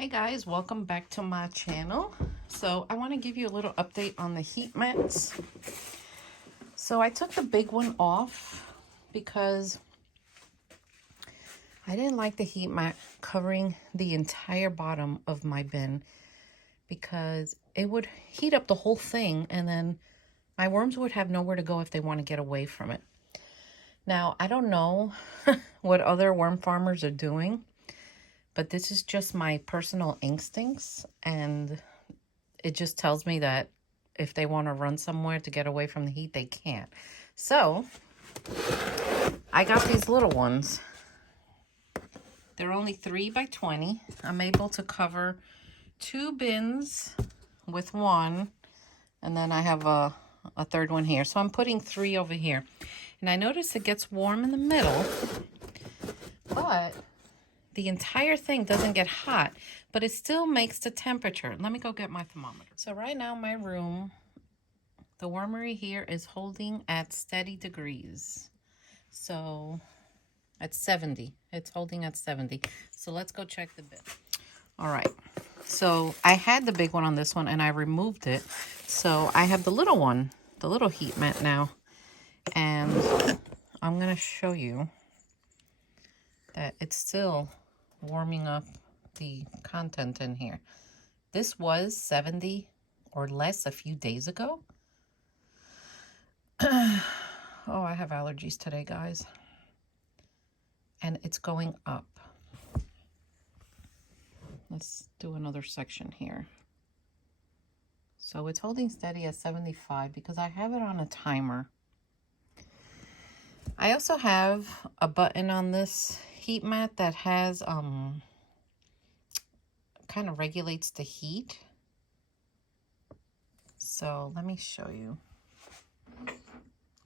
Hey guys, welcome back to my channel. So I want to give you a little update on the heat mats. So I took the big one off because I didn't like the heat mat covering the entire bottom of my bin because it would heat up the whole thing and then my worms would have nowhere to go if they want to get away from it. Now, I don't know what other worm farmers are doing, but this is just my personal instincts, and it just tells me that if they want to run somewhere to get away from the heat, they can't. So I got these little ones. They're only 3 by 20. I'm able to cover 2 bins with one, and then I have a third one here. So I'm putting 3 over here. And I notice it gets warm in the middle, but the entire thing doesn't get hot, but it still makes the temperature. Let me go get my thermometer. So right now my room, the wormery here is holding at steady degrees. So at 70, it's holding at 70. So let's go check the bin. All right. So I had the big one on this one and I removed it. So I have the little one, the little heat mat now. And I'm going to show you that it's still warming up the content in here. This was 70 or less a few days ago. Oh, I have allergies today, guys. And it's going up. Let's do another section here. So it's holding steady at 75 because I have it on a timer. I also have a button on this heat mat that has kind of regulates the heat. So let me show you.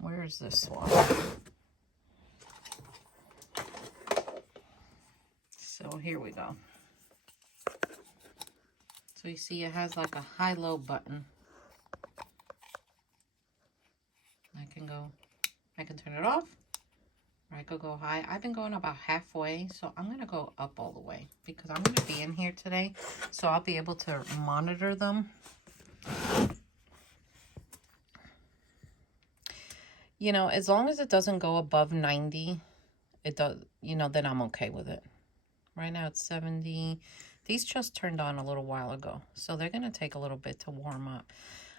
Where is this one? So here we go. So you see it has like a high-low button. I can turn it off, or I could go high. I've been going about halfway, so I'm gonna go up all the way because I'm gonna be in here today, so I'll be able to monitor them. You know, as long as it doesn't go above 90, it does, you know, then I'm okay with it. Right now it's 70. These just turned on a little while ago, so they're gonna take a little bit to warm up.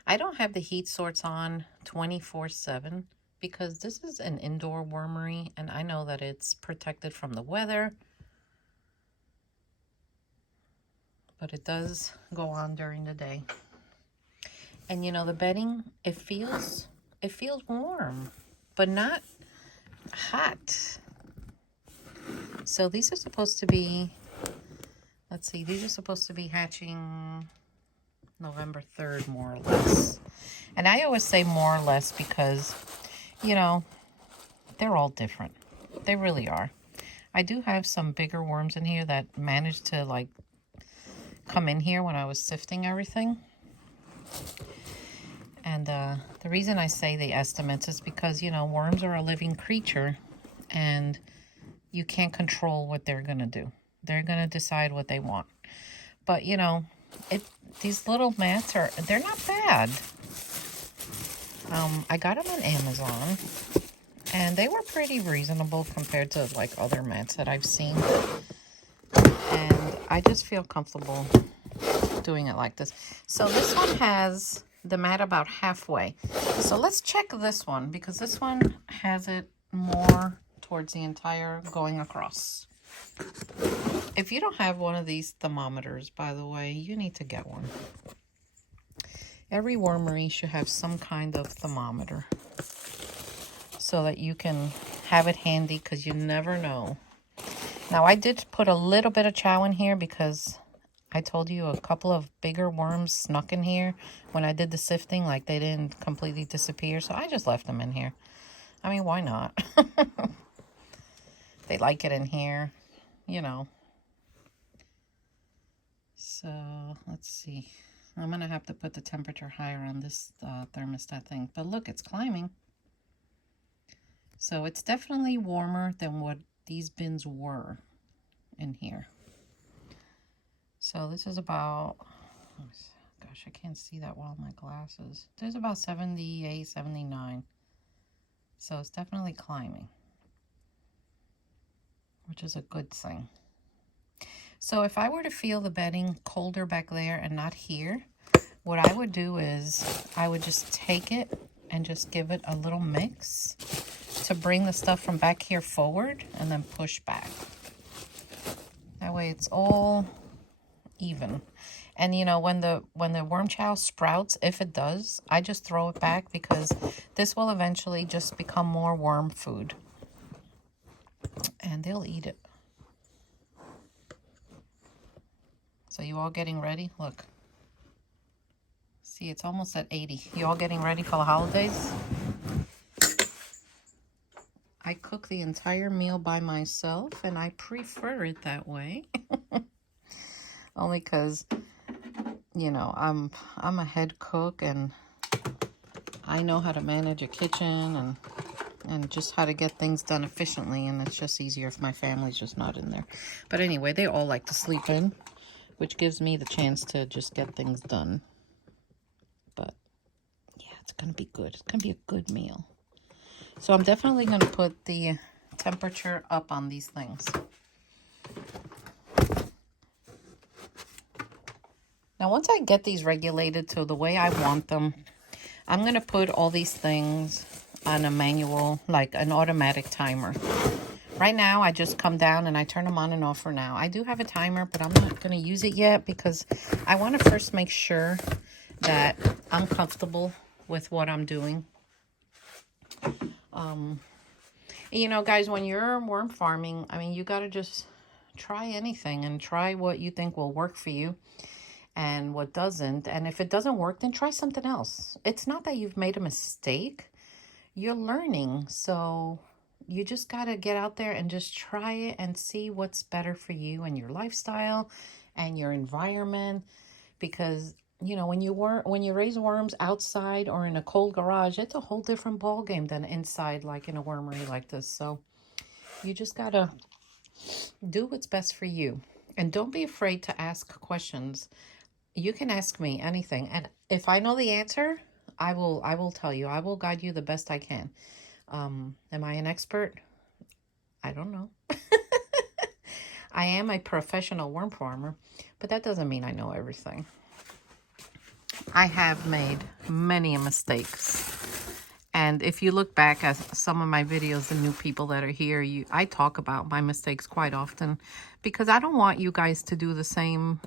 I don't have the heat sorts on 24/7 because this is an indoor wormery and I know that it's protected from the weather, but it does go on during the day. And you know, the bedding, it feels warm, but not hot. So these are supposed to be, let's see, these are supposed to be hatching November 3rd, more or less. And I always say more or less because, you know, they're all different. They really are. I do have some bigger worms in here that managed to like come in here when I was sifting everything. And the reason I say the estimates is because, you know, worms are a living creature and you can't control what they're going to do. They're going to decide what they want. But, you know, these little mats they're not bad. I got them on Amazon and they were pretty reasonable compared to like other mats that I've seen. And I just feel comfortable doing it like this. So this one has the mat about halfway. So let's check this one because this one has it more towards the entire going across. If you don't have one of these thermometers, by the way, you need to get one. Every wormery should have some kind of thermometer so that you can have it handy because you never know. Now, I did put a little bit of chow in here because I told you a couple of bigger worms snuck in here when I did the sifting. Like, they didn't completely disappear, so I just left them in here. I mean, why not? They like it in here, you know. So, let's see. I'm going to have to put the temperature higher on this thermostat thing. But look, it's climbing. So it's definitely warmer than what these bins were in here. So this is about, gosh, I can't see that well in my glasses. There's about 78, 79. So it's definitely climbing, which is a good thing. So if I were to feel the bedding colder back there and not here, what I would do is I would just take it and just give it a little mix to bring the stuff from back here forward and then push back. That way it's all even. And you know, when the worm chow sprouts, if it does, I just throw it back because this will eventually just become more worm food. And they'll eat it. So you all getting ready? Look. See, it's almost at 80. You all getting ready for the holidays? I cook the entire meal by myself, and I prefer it that way. Only because, you know, I'm a head cook, and I know how to manage a kitchen and just how to get things done efficiently, and it's just easier if my family's just not in there. But anyway, they all like to sleep in, which gives me the chance to just get things done. But yeah, it's gonna be good. It's gonna be a good meal. So I'm definitely gonna put the temperature up on these things. Now once I get these regulated to the way I want them, I'm gonna put all these things on a manual, like an automatic timer. Right now, I just come down and I turn them on and off for now. I do have a timer, but I'm not going to use it yet because I want to first make sure that I'm comfortable with what I'm doing. You know, guys, when you're worm farming, I mean, you got to just try anything and try what you think will work for you and what doesn't. And if it doesn't work, then try something else. It's not that you've made a mistake. You're learning, so you just got to get out there and just try it and see what's better for you and your lifestyle and your environment. Because, you know, when you raise worms outside or in a cold garage, it's a whole different ball game than inside, like in a wormery like this. So you just got to do what's best for you. And don't be afraid to ask questions. You can ask me anything. And if I know the answer, I will tell you. I will guide you the best I can. Am I an expert? I don't know. I am a professional worm farmer, but that doesn't mean I know everything. I have made many mistakes. And if you look back at some of my videos, the new people that are here, I talk about my mistakes quite often because I don't want you guys to do the same,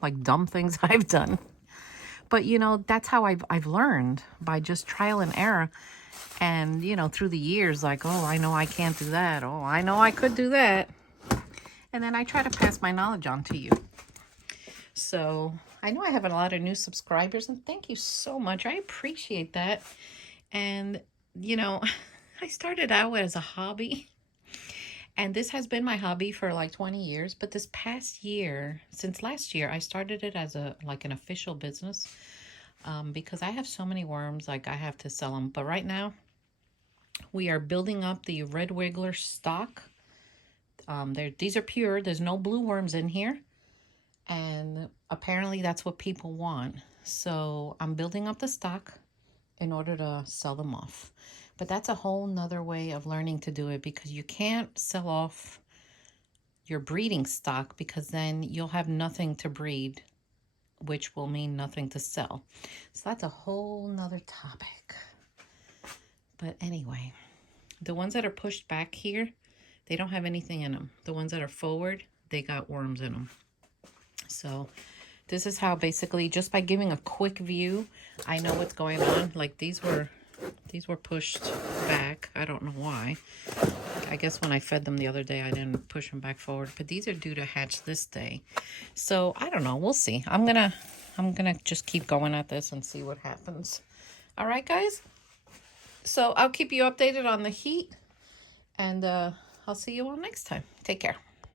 like, dumb things I've done. But, you know, that's how I've learned, by just trial and error. And, you know, through the years, like, oh, I know I can't do that. Oh, I know I could do that. And then I try to pass my knowledge on to you. So I know I have a lot of new subscribers, and thank you so much. I appreciate that. And, you know, I started out as a hobby. And this has been my hobby for like 20 years. But this past year, since last year, I started it as an official business. Because I have so many worms, like I have to sell them. But right now, we are building up the red wiggler stock. These are pure. There's no blue worms in here. And apparently that's what people want. So I'm building up the stock in order to sell them off. But that's a whole nother way of learning to do it, because you can't sell off your breeding stock, because then you'll have nothing to breed, which will mean nothing to sell. So that's a whole nother topic. But anyway, the ones that are pushed back here, they don't have anything in them. The ones that are forward, they got worms in them. So this is how, basically, just by giving a quick view, I know what's going on. Like these were pushed back. I don't know why. I guess when I fed them the other day, I didn't push them back forward. But these are due to hatch this day. So I don't know. We'll see. I'm gonna just keep going at this and see what happens. All right, guys. So I'll keep you updated on the heat, and I'll see you all next time. Take care.